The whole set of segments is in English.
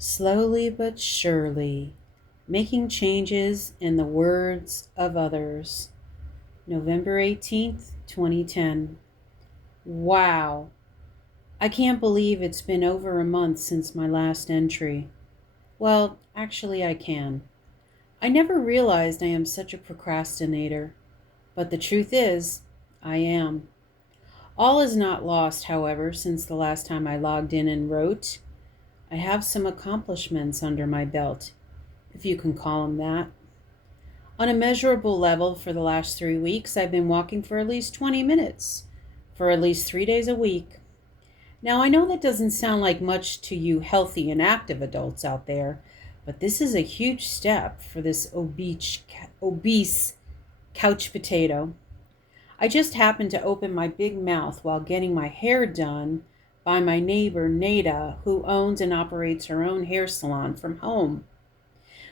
Slowly but surely, making changes in the words of others. November 18th, 2010. Wow, I can't believe it's been over a month since my last entry. Well, actually, I can. I never realized I am such a procrastinator, but the truth is, I am. All is not lost, however, since the last time I logged in and wrote. I have some accomplishments under my belt, if you can call them that. On a measurable level, for the last 3 weeks, I've been walking for at least 20 minutes, for at least 3 days a week. Now, I know that doesn't sound like much to you healthy and active adults out there, but this is a huge step for this obese couch potato. I just happened to open my big mouth while getting my hair done by my neighbor Nada, who owns and operates her own hair salon from home.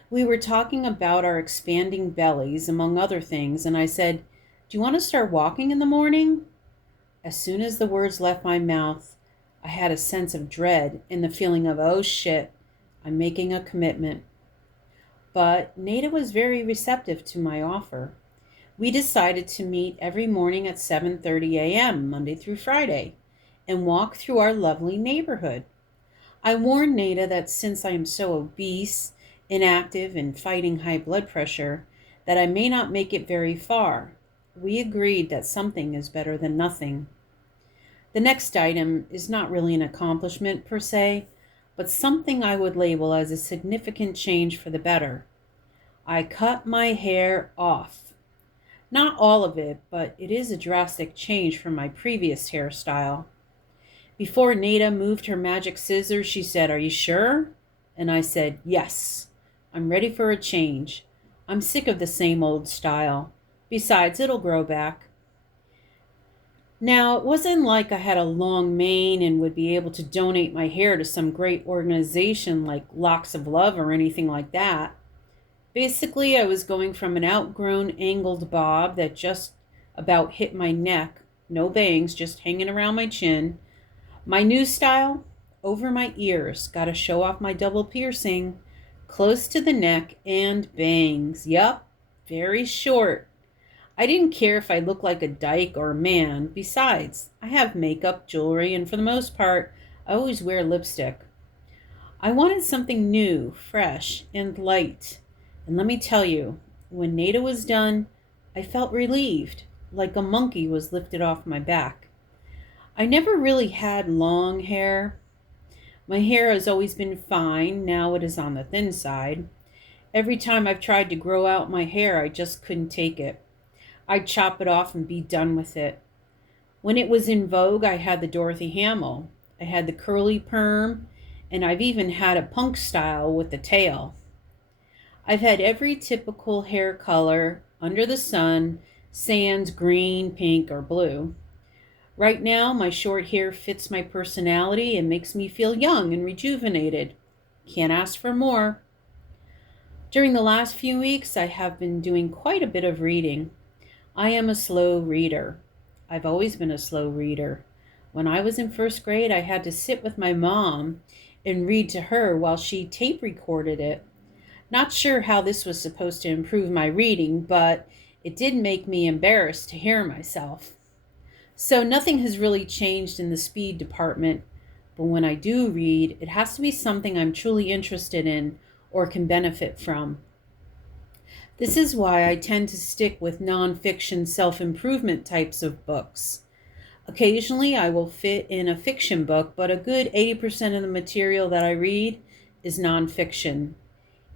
We were talking about our expanding bellies, among other things, and I said, "Do you want to start walking in the morning?" As soon as the words left my mouth, I had a sense of dread and the feeling of, oh shit, I'm making a commitment. But Nada was very receptive to my offer. We decided to meet every morning at 7:30 a.m., Monday through Friday, and walk through our lovely neighborhood. I warned Nada that since I am so obese, inactive, and fighting high blood pressure, that I may not make it very far. We agreed that something is better than nothing. The next item is not really an accomplishment per se, but something I would label as a significant change for the better. I cut my hair off. Not all of it, but it is a drastic change from my previous hairstyle. Before Nada moved her magic scissors, she said, "Are you sure?" And I said, "Yes. I'm ready for a change. I'm sick of the same old style. Besides, it'll grow back." Now, it wasn't like I had a long mane and would be able to donate my hair to some great organization like Locks of Love or anything like that. Basically, I was going from an outgrown angled bob that just about hit my neck, no bangs, just hanging around my chin. My new style, over my ears, gotta show off my double piercing, close to the neck, and bangs. Yup, very short. I didn't care if I looked like a dyke or a man. Besides, I have makeup, jewelry, and for the most part, I always wear lipstick. I wanted something new, fresh, and light. And let me tell you, when Nada was done, I felt relieved, like a monkey was lifted off my back. I never really had long hair. My hair has always been fine, now it is on the thin side. Every time I've tried to grow out my hair, I just couldn't take it. I'd chop it off and be done with it. When it was in vogue, I had the Dorothy Hamill. I had the curly perm, and I've even had a punk style with the tail. I've had every typical hair color under the sun, sans green, pink, or blue. Right now, my short hair fits my personality and makes me feel young and rejuvenated. Can't ask for more. During the last few weeks, I have been doing quite a bit of reading. I am a slow reader. I've always been a slow reader. When I was in first grade, I had to sit with my mom and read to her while she tape recorded it. Not sure how this was supposed to improve my reading, but it did make me embarrassed to hear myself. So nothing has really changed in the speed department, but when I do read, it has to be something I'm truly interested in or can benefit from. This is why I tend to stick with nonfiction self-improvement types of books. Occasionally, I will fit in a fiction book, but a good 80% of the material that I read is nonfiction.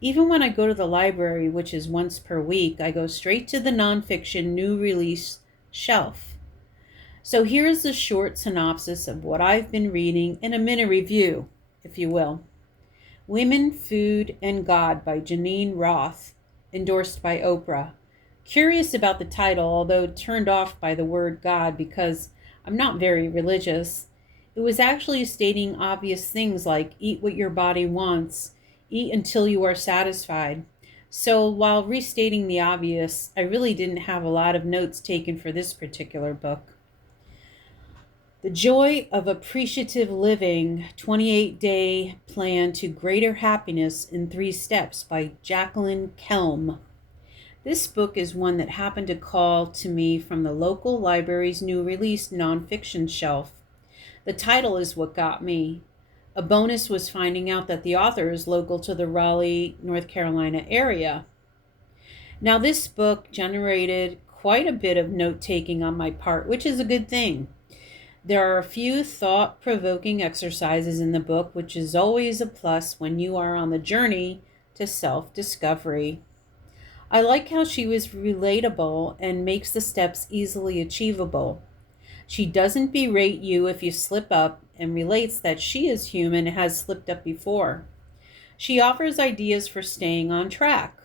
Even when I go to the library, which is once per week, I go straight to the nonfiction new release shelf. So here is a short synopsis of what I've been reading in a minute review, if you will. Women, Food, and God by Janine Roth, endorsed by Oprah. Curious about the title, although turned off by the word God because I'm not very religious. It was actually stating obvious things like eat what your body wants, eat until you are satisfied. So while restating the obvious, I really didn't have a lot of notes taken for this particular book. The Joy of Appreciative Living 28-Day Plan to Greater Happiness in 3 Steps by Jacqueline Kelm. This book is one that happened to call to me from the local library's new release nonfiction shelf. The title is what got me. A bonus was finding out that the author is local to the Raleigh, North Carolina area. Now, this book generated quite a bit of note taking on my part, which is a good thing. There are a few thought provoking exercises in the book, which is always a plus when you are on the journey to self discovery. I like how she was relatable and makes the steps easily achievable. She doesn't berate you if you slip up and relates that she is human and has slipped up before. She offers ideas for staying on track.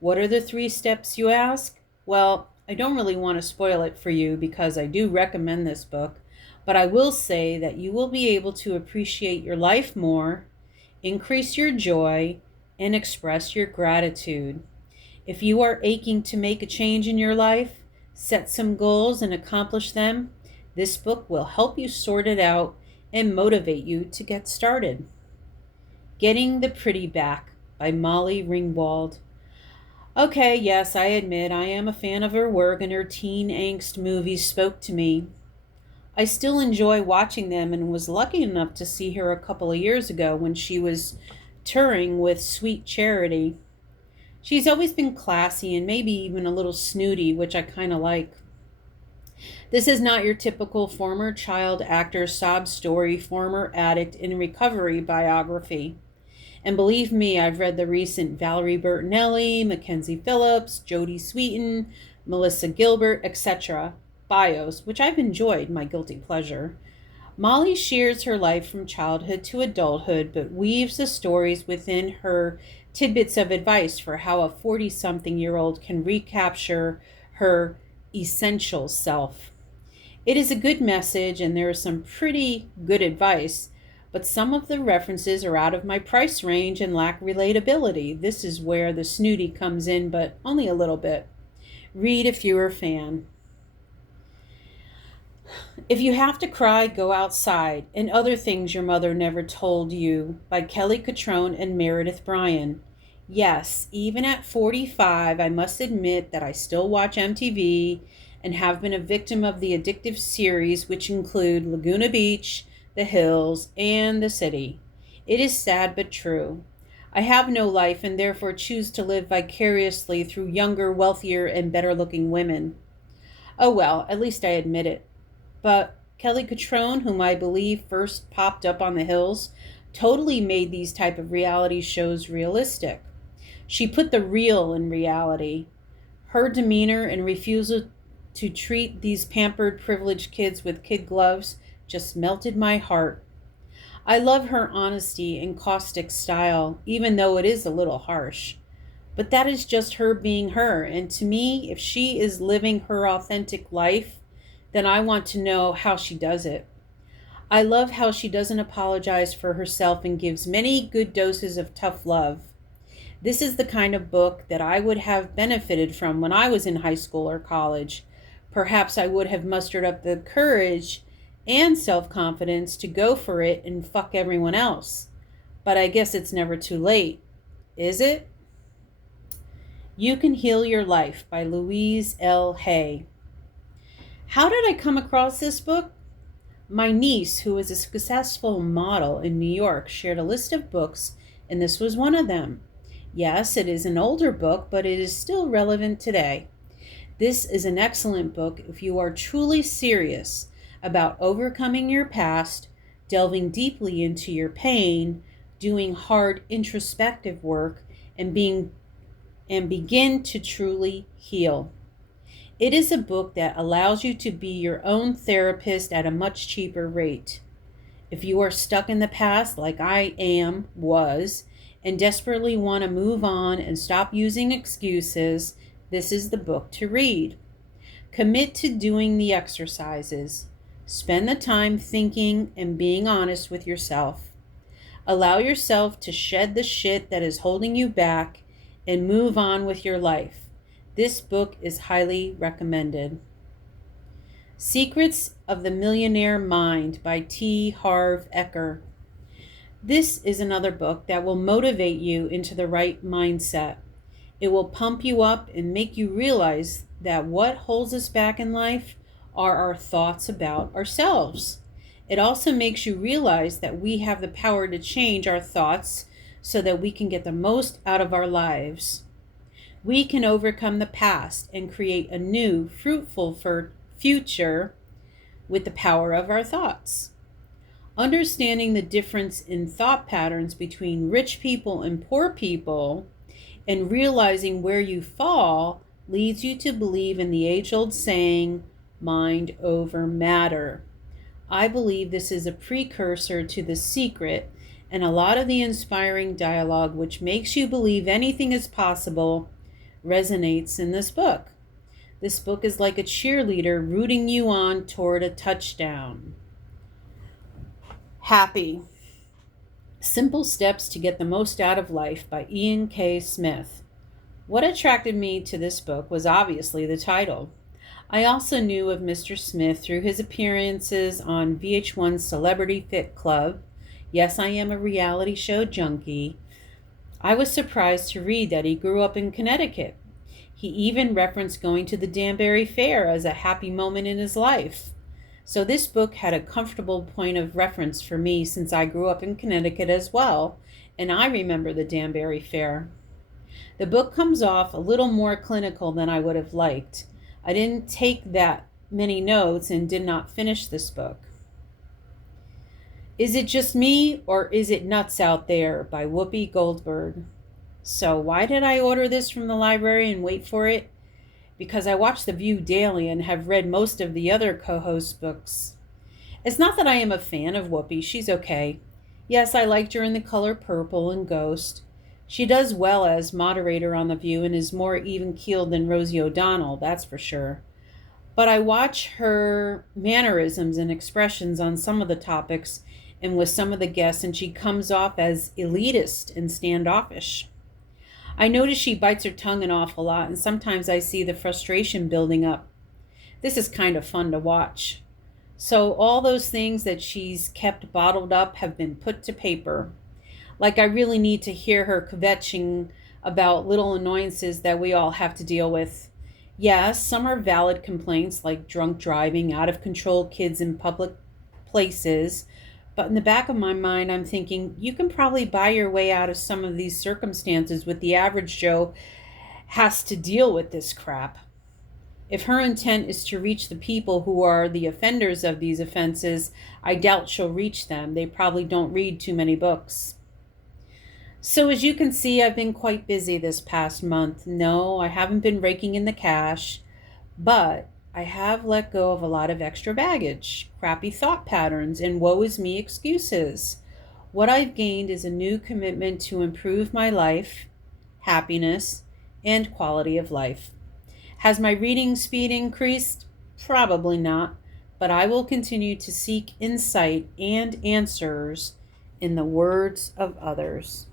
What are the 3 steps, you ask? Well, I don't really want to spoil it for you because I do recommend this book, but I will say that you will be able to appreciate your life more, increase your joy, and express your gratitude. If you are aching to make a change in your life, set some goals and accomplish them, this book will help you sort it out and motivate you to get started. Getting the Pretty Back by Molly Ringwald. Okay, yes, I admit I am a fan of her work, and her teen angst movies spoke to me. I still enjoy watching them and was lucky enough to see her a couple of years ago when she was touring with Sweet Charity. She's always been classy and maybe even a little snooty, which I kind of like. This is not your typical former child actor sob story, former addict in recovery biography. And believe me, I've read the recent Valerie Bertinelli, Mackenzie Phillips, Jodie Sweetin, Melissa Gilbert, etc. bios, which I've enjoyed, my guilty pleasure. Molly shares her life from childhood to adulthood, but weaves the stories within her tidbits of advice for how a 40-something-year-old can recapture her essential self. It is a good message, and there is some pretty good advice, but some of the references are out of my price range and lack relatability. This is where the snooty comes in, but only a little bit. Read if you're a fan. If You Have to Cry, Go Outside, and Other Things Your Mother Never Told You by Kelly Cutrone and Meredith Bryan. Yes, even at 45, I must admit that I still watch MTV and have been a victim of the addictive series, which include Laguna Beach, The Hills, and The City. It is sad but true. I have no life and therefore choose to live vicariously through younger, wealthier, and better-looking women. Oh well, at least I admit it. But Kelly Cutrone, whom I believe first popped up on The Hills, totally made these type of reality shows realistic. She put the real in reality. Her demeanor and refusal to treat these pampered, privileged kids with kid gloves just melted my heart. I love her honesty and caustic style, even though it is a little harsh. But that is just her being her, and to me, if she is living her authentic life, then I want to know how she does it. I love how she doesn't apologize for herself and gives many good doses of tough love. This is the kind of book that I would have benefited from when I was in high school or college. Perhaps I would have mustered up the courage and self-confidence to go for it and fuck everyone else. But I guess it's never too late, is it? You Can Heal Your Life by Louise L. Hay. How did I come across this book? My niece, who is a successful model in New York, shared a list of books, and this was one of them. Yes, it is an older book, but it is still relevant today. This is an excellent book if you are truly serious about overcoming your past, delving deeply into your pain, doing hard introspective work, and begin to truly heal. It is a book that allows you to be your own therapist at a much cheaper rate. If you are stuck in the past like I was, and desperately want to move on and stop using excuses, this is the book to read. Commit to doing the exercises. Spend the time thinking and being honest with yourself. Allow yourself to shed the shit that is holding you back and move on with your life. This book is highly recommended. Secrets of the Millionaire Mind by T. Harv Eker. This is another book that will motivate you into the right mindset. It will pump you up and make you realize that what holds us back in life are our thoughts about ourselves. It also makes you realize that we have the power to change our thoughts so that we can get the most out of our lives. We can overcome the past and create a new, fruitful future with the power of our thoughts. Understanding the difference in thought patterns between rich people and poor people and realizing where you fall leads you to believe in the age-old saying, mind over matter. I believe this is a precursor to The Secret, and a lot of the inspiring dialogue which makes you believe anything is possible resonates in this book. This book is like a cheerleader rooting you on toward a touchdown. Happy. Simple Steps to Get the Most Out of Life by Ian K. Smith. What attracted me to this book was obviously the title. I also knew of Mr. Smith through his appearances on VH1's Celebrity Fit Club. Yes, I am a reality show junkie. I was surprised to read that he grew up in Connecticut. He even referenced going to the Danbury Fair as a happy moment in his life. So this book had a comfortable point of reference for me since I grew up in Connecticut as well, and I remember the Danbury Fair. The book comes off a little more clinical than I would have liked. I didn't take that many notes and did not finish this book. Is It Just Me or Is It Nuts Out There by Whoopi Goldberg. So why did I order this from the library and wait for it? Because I watch The View daily and have read most of the other co-host books. It's not that I am a fan of Whoopi, she's okay. Yes, I liked her in The Color Purple and Ghost. She does well as moderator on The View and is more even-keeled than Rosie O'Donnell, that's for sure. But I watch her mannerisms and expressions on some of the topics and with some of the guests, and she comes off as elitist and standoffish. I notice she bites her tongue an awful lot, and sometimes I see the frustration building up. This is kind of fun to watch. So all those things that she's kept bottled up have been put to paper. Like I really need to hear her kvetching about little annoyances that we all have to deal with. Yes, some are valid complaints like drunk driving, out of control kids in public places, but in the back of my mind, I'm thinking, you can probably buy your way out of some of these circumstances with the average Joe has to deal with this crap. If her intent is to reach the people who are the offenders of these offenses, I doubt she'll reach them. They probably don't read too many books. So as you can see, I've been quite busy this past month. No, I haven't been raking in the cash, but I have let go of a lot of extra baggage, crappy thought patterns, and woe is me excuses. What I've gained is a new commitment to improve my life, happiness, and quality of life. Has my reading speed increased? Probably not, but I will continue to seek insight and answers in the words of others.